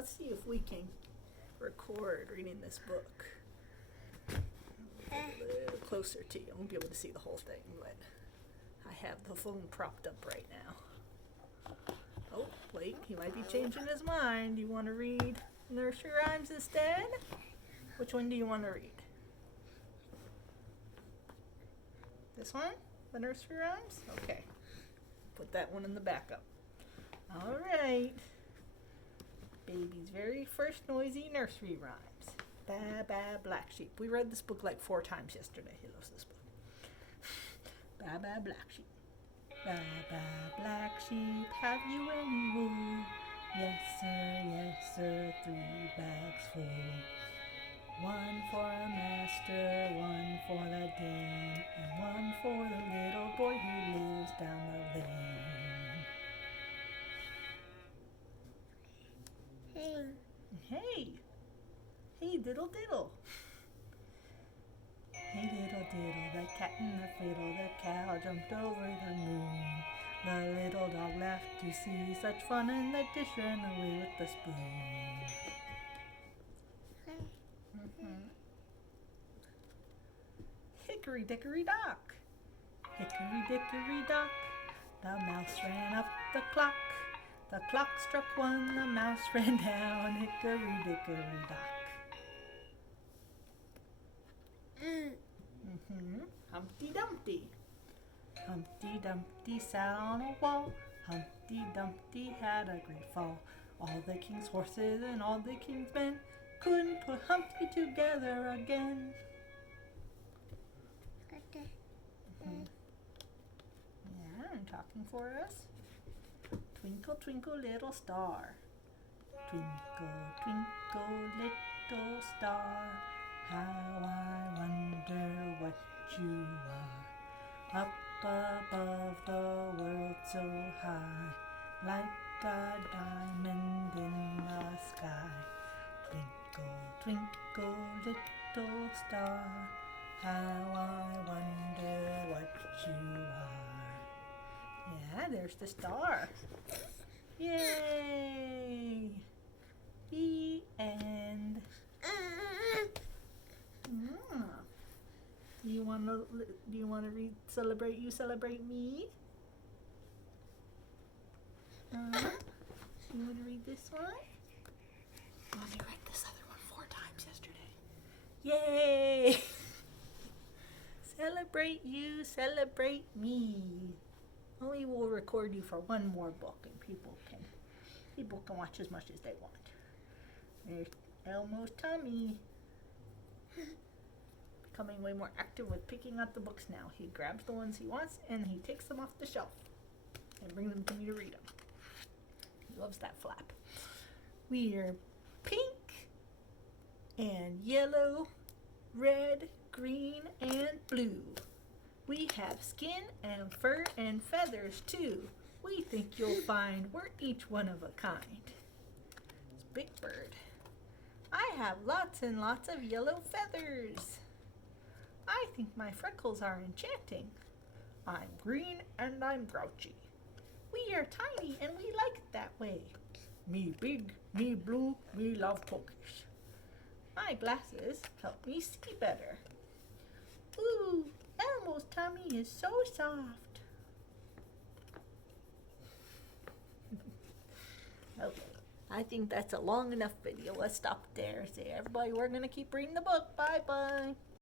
Let's see if we can record reading this book. A little closer to you. I won't be able to see the whole thing, but I have the phone propped up right now. Oh, wait, he might be changing his mind. You want to read nursery rhymes instead? Which one do you want to read? This one? The nursery rhymes? Okay. Put that one in the backup. All right. Baby's very first noisy nursery rhymes. Ba ba black sheep. We read this book like 4 times yesterday. He loves this book. Ba ba black sheep. Ba ba black sheep, have you any wool? Yes sir, 3 bags full. 1 for a master, 1 for the den, and 1 for the little boy who lives down the lane. Hey, diddle diddle. Hey diddle diddle, the cat and the fiddle, the cow jumped over the moon. The little dog laughed to see such fun, and the dish ran away with the spoon. Hickory dickory dock. Hickory dickory dock. The mouse ran up the clock. The clock struck 1, the mouse ran down. Hickory dickory dock. Humpty Dumpty. Humpty Dumpty sat on a wall. Humpty Dumpty had a great fall. All the king's horses and all the king's men couldn't put Humpty together again. Yeah, I'm talking for us. Twinkle, twinkle, little star. Twinkle, twinkle, little star. How I wonder what you are. Up above the world so high, like a diamond in the sky. Twinkle, twinkle, little star. How I wonder what you are. Yeah, there's the star. Yay! The end. Do you want to read Celebrate You, Celebrate Me? You want to read this one? Mommy read this other one 4 times yesterday. Yay! Celebrate you, celebrate me. Only we'll record you for 1 more book, and people can watch as much as they want. There's Elmo's tummy. Becoming way more active with picking out the books now. He grabs the ones he wants and he takes them off the shelf and brings them to me to read them. He loves that flap. We are pink and yellow, red, green, and blue. We have skin and fur and feathers too. We think you'll find we're each one of a kind. It's Big Bird. I have lots and lots of yellow feathers. I think my freckles are enchanting. I'm green and I'm grouchy. We are tiny and we like it that way. Me big, me blue, me love cookies. My glasses help me see better. Ooh, Elmo's tummy is so soft. Okay, I think that's a long enough video. Let's stop there. Say, everybody, we're going to keep reading the book. Bye-bye.